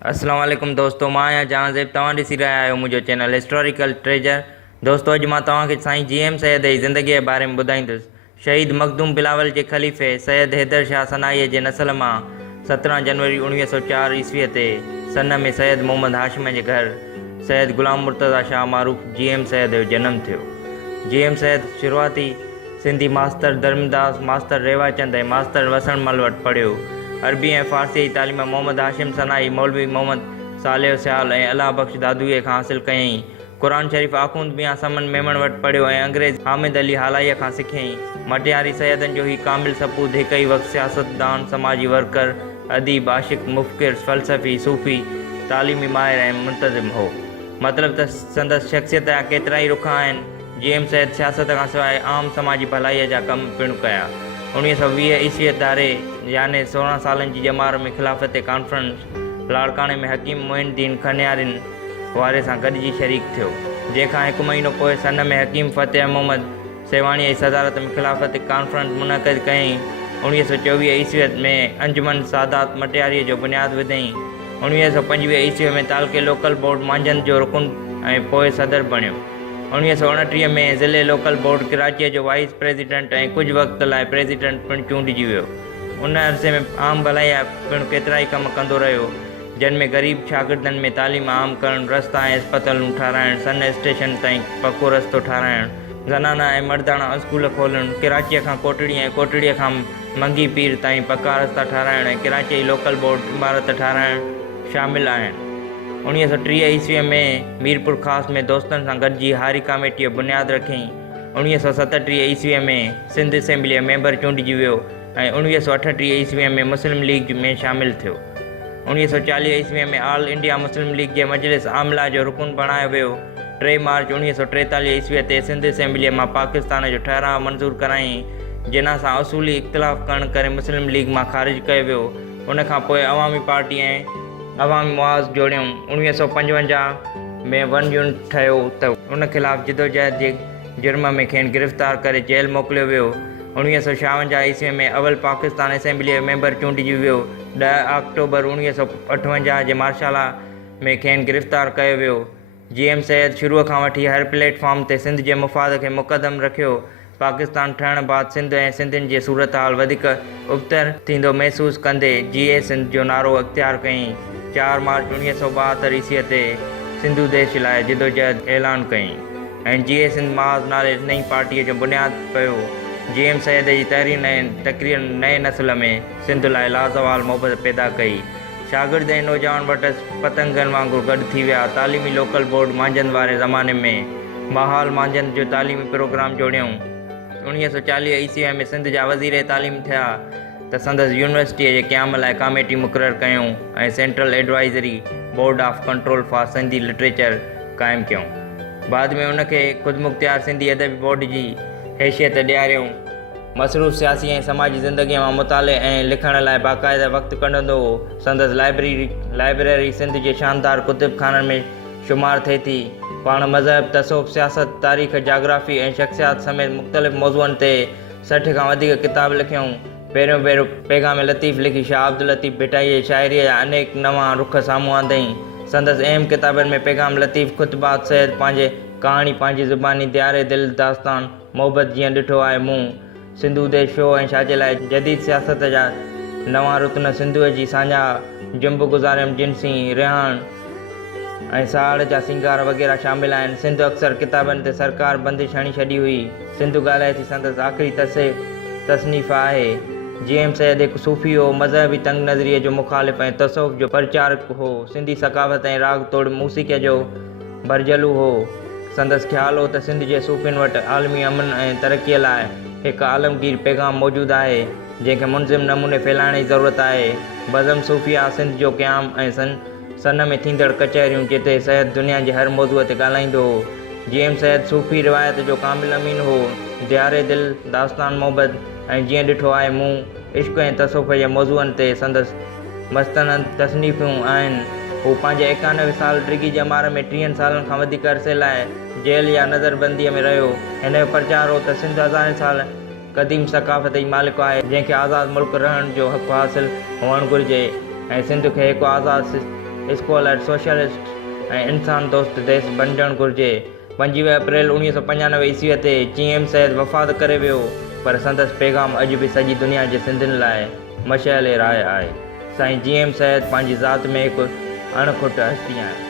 अस्सलाम वालेकुम दोस्तों, मां आहियां जहांज़ेब। तव्हां ॾिसी रहिया आहियो मुंहिंजो चैनल हिस्टोरिकल ट्रेजर। दोस्तों, अॼु मां तव्हांखे साईं जी.एम. सैयद जी ज़िंदगीअ जे बारे में ॿुधाईंदुसि। शहीद मखदूम बिलावल जे ख़लीफ़े सैयद हैदर शाह सनाईअ जे नस्ल मां 17 जनवरी 1904 ईस्वीअ ते सन में सैयद मोहम्मद हाशिम जे घर सैयद ग़ुलाम मुर्तज़ा शाह मारूफ़ जी.एम. सैयद जो जनमु थियो। जी.एम. सैयद शुरूआती सिंधी मास्तर धर्मदास, मास्तर रेवाचंद ऐं मास्तर वसणमल वटि पढ़ियो। अरबी ऐं फ़ारसी जी तालीम मोहम्मद हाशिम सनाई, मौलवी मोहम्मद सालेह सियाल ऐं अल्लाह बख़्श दादूअ खां हासिलु कयईं। क़ुरान शरीफ़ आख़ुंद मियां समन मेमण वटि पढ़ियो ऐं अंग्रेज़ हामिद अली हालाईअ खां सिखियईं। मटियारी सैयदनि जो हीउ कामिल सपूत हिकु ई वक़्तु सियासतदान, समाजी वर्कर, अदीब, आशिक़, मुफ़किर, फ़लसफ़ी, सूफ़ी, तालीमी माहिर ऐं मुंतज़िम हो। मतिलबु त संदसि शख़्सियत जा केतिरा ई रुख आहिनि। जी.एम. सैयद सियासत खां सवाइ आम समाजी भलाईअ जा कम पिणु कया। 1920 ईस्वीअ धारे याने 16 सालनि जी ॼमार में ख़िलाफ़त कॉन्फ्रेंस लाड़काणे में हकीम मोइनुद्दीन खनियारिन वारे सां गॾिजी शरीक थियो, जंहिंखां हिकु महीनो पोइ सन में हकीम फ़तेह मोहम्मद सेवाणीअ जी सदारत में ख़िलाफ़त कॉन्फ्रेंस मुनक़िद कयईं। 1924 ईस्वीअ में अंजुमन सादात मटियारीअ जो बुनियादु विधईं। 1925 ईस्वीअ में तालके लोकल बोर्ड मांझंद जो रुकुन ऐं पोइ सदर बणियो। 1929 में ज़िले लोकल बोर्ड कराचीअ जो वाइस प्रेसिडेंट ऐं कुझु वक़्त लाइ प्रेसिडेंट पिणु चूंडिजी वियो। उन अरसे में आम भलाई जा पिणु केतिरा ई कम कंदो रहियो, जिन में ग़रीब शागिर्दनि में तालीम आम करणु, रस्ता ऐं अस्पतालूं ठाराइणु, सन स्टेशन ताईं पको रस्तो ठाराइणु, ज़नाना ऐं मर्दाना स्कूल खोलणु, कराचीअ खां कोटड़ी ऐं कोटड़ीअ खां मंगी पीर ताईं पका रस्ता ठाराइणु ऐं कराची जी लोकल बोर्ड इमारत ठाराइणु शामिलु आहिनि। 1930 ईस्वीअ में मीरपुर ख़ास में दोस्तनि सां गॾिजी हारी कमेटीअ बुनियादु रखियईं। 1937 ईस्वीअ में सिंध असेंबलीअ मेंबर चूंडिजी वियो ऐं 1938 ईस्वीअ में मुस्लिम लीग में शामिलु थियो। 1940 ईस्वीअ में ऑल इंडिया मुस्लिम लीग जे मजलिस आमला जो रुकुन बणायो वियो। 3 मार्च 1943 ईस्वीअ ते सिंध असेंबलीअ मां पाकिस्तान जो ठहराव मंज़ूर करायईं, जिन सां असूली इख़्तिलाफ़ करण करे मुस्लिम लीग मां ख़ारिज कयो वियो। उन खां पोइ अवामी पार्टी ऐं अवामी मुआज़ जोड़ियऊं। 1955 में वन यूनिट ठहियो त उन ख़िलाफ़ जिदोजहद जे जुर्म में खेनि गिरफ़्तार करे जेल मोकिलियो वियो। 1956 ईस्वीअ में अवल पाकिस्तान असेंबलीअ मेंबर चूंडिजी वियो। 10 अक्टूबर 1958 जे मार्शाला में खेनि गिरफ़्तार कयो वियो। जी.एम. सैयद शुरूअ खां वठी हर प्लेटफॉर्म ते सिंध जे मुफ़ाद खे मुक़दम रखियो। पाकिस्तान ठहण बाद सिंध ऐं सिंधियुनि जी सूरत हाल वधीक उबतर थींदो महसूसु कंदे जी.ए. सिंध जो नारो अख़्तियार कयईं। 4 मार्च 1972 ईस्वीअ ते सिंधु देश लाइ जिदोजहद ऐलान कयईं ऐं जी.ए. सिंध माज़ नाले नई पार्टीअ जो बुनियादु पियो। जी.एम. सैयद जी तहरीर ऐं तक़रीर नए नस्ल में सिंध लाइ लाज़वाल मोहबत पैदा कई। शागिर्द ऐं नौजवान वटि पतंगनि वांगुरु गॾु थी विया। तालीमी लोकल बोर्ड मांझंद वारे ज़माने में बहाल मांझंद जो तालीमी प्रोग्राम जोड़ियऊं। 1940 ईस्वीअ में सिंध जा वज़ीर तालीम थिया त संदसि यूनिवर्सिटीअ जे क़याम लाइ कमेटी मुक़ररु कयूं ऐं central advisory board of control for Sindhi लिटरेचर क़ाइमु कयूं। बाद में उनखे ख़ुदमुख़्तियार सिंधी अदबी बोर्ड जी हैसियत ॾियारियऊं। मसरूफ़ सियासी ऐं समाजी ज़िंदगीअ मां मुताले ऐं लिखण लाइ बाक़ाइदा वक़्तु कढंदो हो। संदसि लाइब्रेरी सिंध जे शानदार कुतुब खाननि में शुमार थिए थी। पाण मज़हब, तसौफ़, सियासत, तारीख़, जाग्राफ़ी ऐं शख़्सियात समेत मुख़्तलिफ़ मौज़ूअनि ते 60 खां वधीक किताब लिखियऊं। पहिरियों भेरो पैगाम लतीफ़ लिखी शाह अब्दुल लतीफ़ भिटाई जे शाइरीअ जा अनेक नवां रुख साम्हूं आंदईं। संदसि अहम किताबनि में पैगाम लतीफ़, ख़ुतबात सैयद, पंहिंजे कहाणी पंहिंजी ज़ुबानी, दियारे दिल दास्तान, मोहबत जीअं ॾिठो आहे मूं, सिंधु देश शो ऐं छाजे लाइ, जदीद सियासत जा नवां रुतन, सिंधुअ जी साझा, जुंब गुज़ारियम जिनसी, रिहान ऐं साड़ जा सिंगार वग़ैरह शामिल आहिनि। सिंध अक्सर किताबनि ते सरकार बंदिश हणी छॾी हुई। सिंधु ॻाल्हाए थी संदसि आख़िरी तसनीफ़ आहे। जी.एम. सैयद हिकु सूफ़ी हो, मज़हबी तंग नज़रिए जो मुख़ालिफ़ ऐं तसौफ़ जो प्रचारक हो। सिंधी सक़ाफ़त ऐं राग तोड़ मूसीक़ीअ जो भरजलू हो। संदसि ख़्यालु हो त सिंध जे सूफ़ियुनि वटि आलमी अमन ऐं तरक़ीअ लाइ हिकु आलमगीर पैगाम मौजूदु आहे, जंहिंखे मुनज़िम नमूने फैलाइण जी ज़रूरत आहे। बज़म सूफ़िया सिंध जो क़याम ऐं सन में थींदड़ कचहरियूं, जिते सैयद दुनिया जे हर मौज़ूअ ते ॻाल्हाईंदो हो। जी.एम. सैयद सूफ़ी रिवायत जो कामिल अमीन हो। दियारे दिल, दास्तान, मोहबत ऐं जीअं ॾिठो आहे मूं, इश्क़ ऐं तसौफ़ जे मौज़ूअनि ते संदसि मस्तनद तसनीफ़ूं आहिनि। हू पंहिंजे 91 साल डिघी ॼमार में 30 सालनि खां वधीक अरसे लाइ जेल या नज़रबंदीअ में रहियो। हिन जो प्रचार हो त सिंध हज़ारें साल क़दीम सक़ाफ़त जी मालिक आहे, जंहिंखे आज़ादु मुल्क रहण जो हक़ु हासिलु हुअणु घुरिजे ऐं सिंध खे हिकु आज़ादु स्कॉलर, सोशलिस्ट ऐं इंसान दोस्त देश बणिजणु घुरिजे। 25 अप्रैल 1995 ईस्वीअ ते GM सैयद वफ़ात करे वियो, पर संदसि पैगाम अॼु बि सॼी दुनिया जे सिंधियुनि लाइ मशाल राह आहे। साईं GM सैयद पंहिंजी ज़ात में हिकु अणखुट हस्ती आहे।